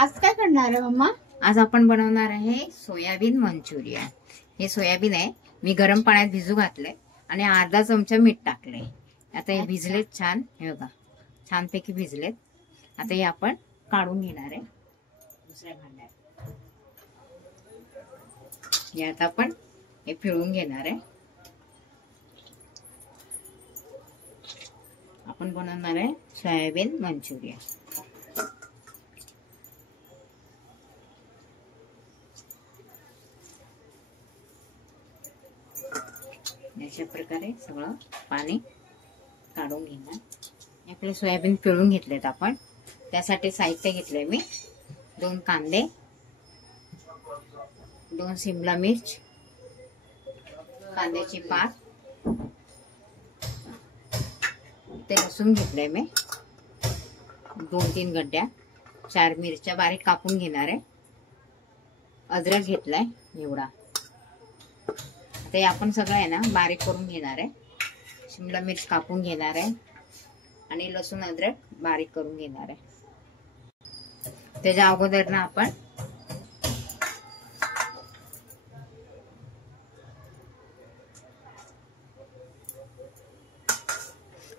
आज काय करणार आहे मम्मा? आज आपण बनवणार आहे सोयाबीन मंचुरियन। हे सोयाबीन आहे, मी गरम पाण्यात भिजू घातले आणि अर्धा चमचा मीठ टाकले। आता हे भिजलेत छान, हे बघा छानपैकी भिजलेत। आता हे आपण काढून घेणार आहे दुसऱ्या भांड्यात। यात आपण हे पिळून घेणार आहे। आपण बनवणार आहे सोयाबीन मंचुरियन। अशा प्रकारे सगळं पाणी काढून घेणार। आपले सोयाबीन पिळून घेतलेत आपण। त्यासाठी साहित्य घेतले मी 2 कांदे, 2 शिमला मिर्च, कांद्याची पात, ते लसूण घेतले मी 2-3 गड्ड्या, 4 मिरच्या बारीक कापून घेणार आहे, अद्रक घेतलाय एवढा। आता हे आपण सगळं आहे ना बारीक करून घेणार आहे। शिमला मिर्च कापून घेणार आहे आणि लसूण अद्रक बारीक करून घेणार आहे। त्याच्या अगोदर ना आपण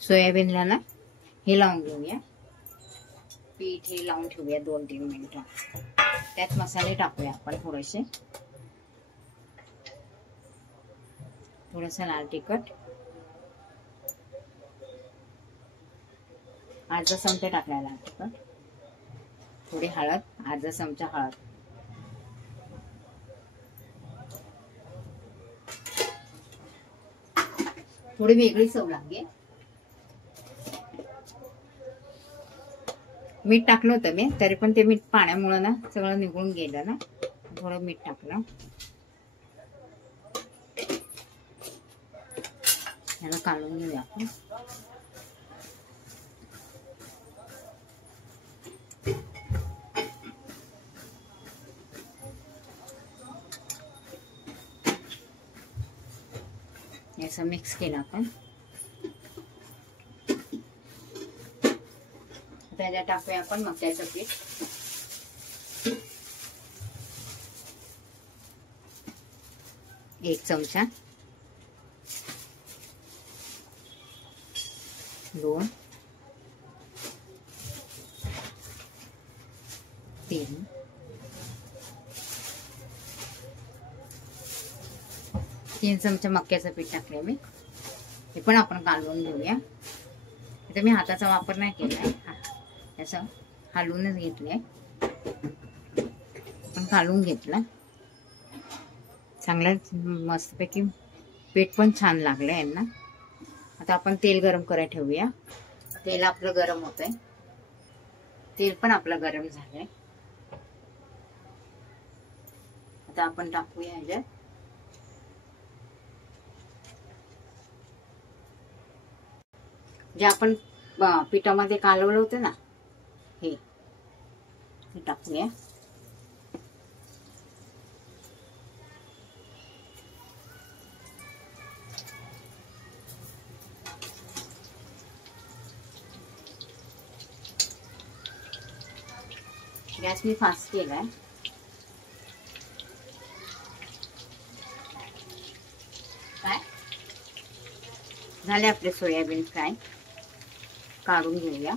सोयाबीनला ना हे लावून घेऊया, पीठ हे लावून ठेवूया 2-3 मिनिटं। त्यात मसाले टाकूया आपण थोडेसे, थोडासा लाल तिखट, अर्धा चमचा टाकला लाल तिखट, थोडी हळद, अर्धा चमचा हळद, थोडी वेगळी चव लागेल। मीठ टाकलं होतं मी, तरी पण ते मीठ पाण्यामुळे ना सगळं निघून गेलं ना, थोडं मीठ टाकलं। याला काढून घेऊया आपण। असं मिक्स केलं आपण। त्याच्यात टाकूया आपण मक्याचं पीठ, 1 चमचा, 2, 3, 3 चमचा मक्याचं पीठ टाकले मी। हे पण आपण कालवून घेऊया। इथे मी हाताचा वापर नाही केलाय, असं हलवूनच घेतलंय, पण कालवून घेतलं चांगलं मस्तपैकी। पीठ पण छान लागलं यांना। आता आपण तेल गरम करायला ठेवूया। तेल आपलं गरम होतंय, तेल पण आपलं गरम झालंय। आता आपण टाकूया ह्याच्यात जे आपण पिठामध्ये कालवलं होतं ना, हे टाकूया। गॅस मी फास्ट केलाय। काय झाले आपले सोयाबीन फ्राय, काढून घेऊया।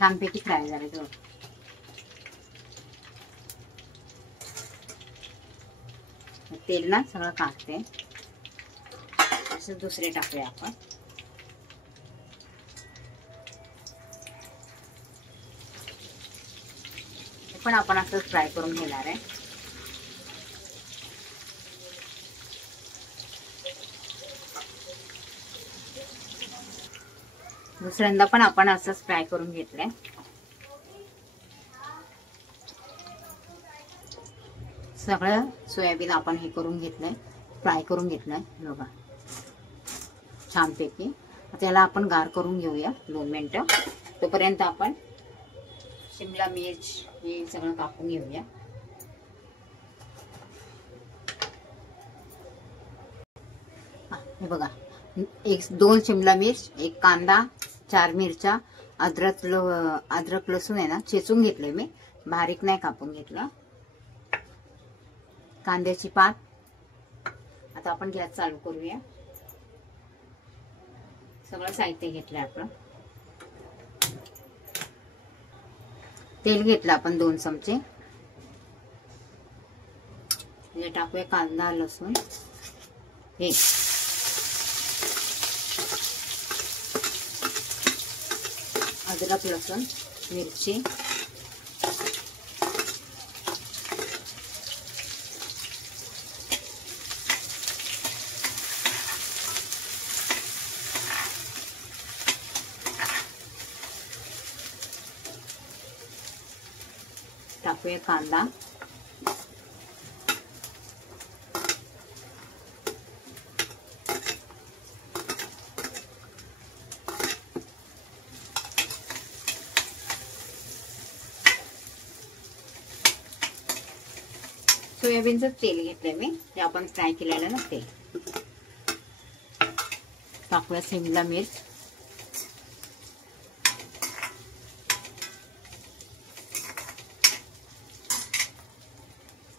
छानपैकी फ्राय झाले तो। तेल ना सगळं काढते, असं दुसरे टाकूया आपण। पण आपण असं फ्राय करून घेणार आहे। दुसऱ्यांदा पण आपण असंच फ्राय करून घेतलंय। सगळं सोयाबीन आपण हे करून घेतलंय, फ्राय करून घेतलंय बघा छानपैकी। त्याला आपण गार करून घेऊया 2 मिनिटं। तोपर्यंत आपण शिमला मिर्च हे सगळं कापून घेऊया. हे बघा, 2 शिमला मिर्च, 1 कांदा, 4 मिरच्या, अद्रक लसूण आहे ना चेचून घेतले मी, बारीक नाही कापून घेतलं. कांद्याची पात. आता आपण गॅस चालू करूया. सगळं साहित्य घेतलं आपण. तेल घेतलं आपण 2 चमचे. हे टाकूया कांदा लसूण. हे अद्रक लसूण मिरची. टाकूया कांदा. सोयाबीनचं तेल घेतलंय मी, जे आपण फ्राय केलेलं ना ते. टाकूया शिमला मिर्च.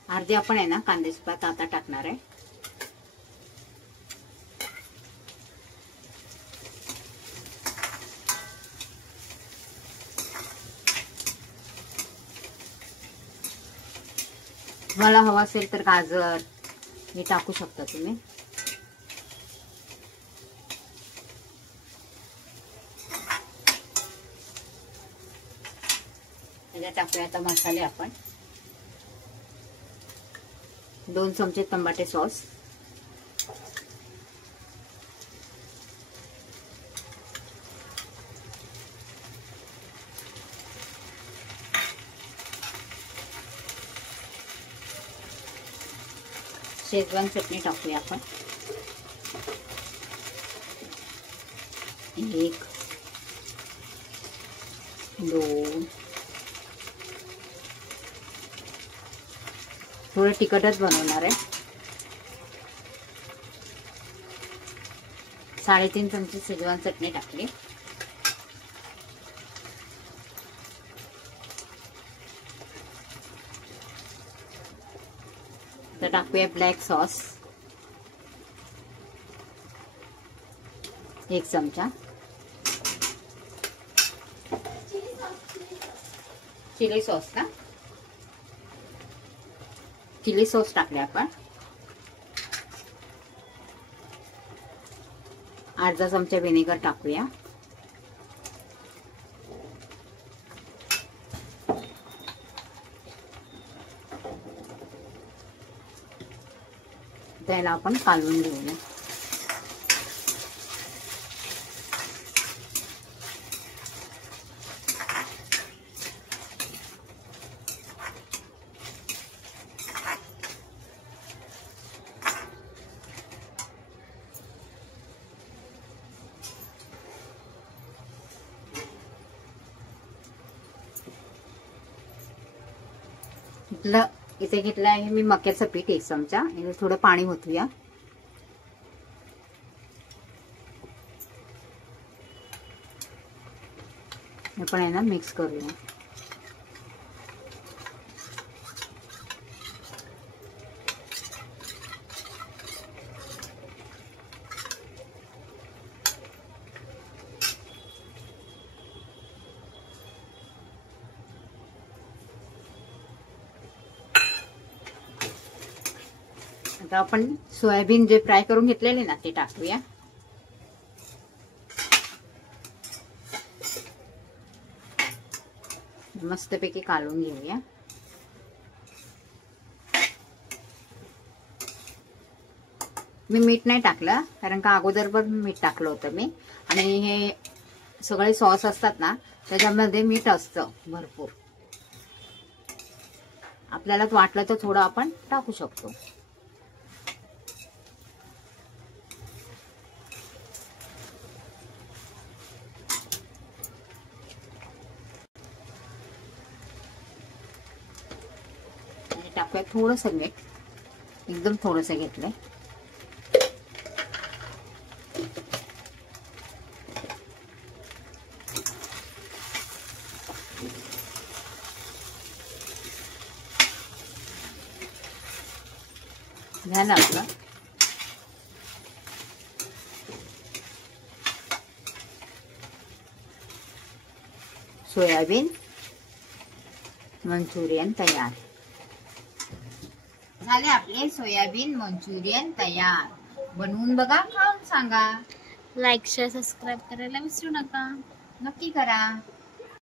अर्धी आपण आहे ना कांद्याची पात आता टाकणार आहे. मला हवा असेल तर गाजर हे टाकू शकता तुम्ही. त्याच्यात टाकूया आता मसाले आपण. 2 चमचे टमाटे सॉस, शेजवान चटणी टाकूया आपण. 1 2 थोडं तिखटच बनवणार आहे. 3.5 चमचे शेजवान चटणी टाकली. तर टाकूया ब्लॅक सॉस 1 चमचा. चिली सॉस ना, चिली सॉस टाकले आपण. अर्धा चमचा व्हिनेगर टाकूया. त्याला आपण कालवून घेऊया. इथे घेतलं आहे मी मक्याचं पीठ 1 चमचा. थोडं पाणी ओतूया. आपण आहे ना मिक्स करूया. आता आपण सोयाबीन जे फ्राय करून घेतलेले ना ते टाकूया. मस्तपैकी कालवून घेऊया. मी मीठ नाही टाकलं कारण का अगोदर पण मीठ टाकलं होतं मी. आणि हे सगळे सॉस असतात ना त्याच्यामध्ये मीठ असतं भरपूर. आपल्याला वाटलं तर थोडं आपण टाकू शकतो. टाकूया थोडंसं मीठ, एकदम थोडंसं घेतलंय. झालं आपलं. सोयाबीन मंचुरियन तयार झाले. आपले सोयाबीन मंचुरियन तयार. बनवून बघा, खाऊन सांगा. लाईक शेअर सबस्क्राईब करायला विसरू नका. नक्की करा.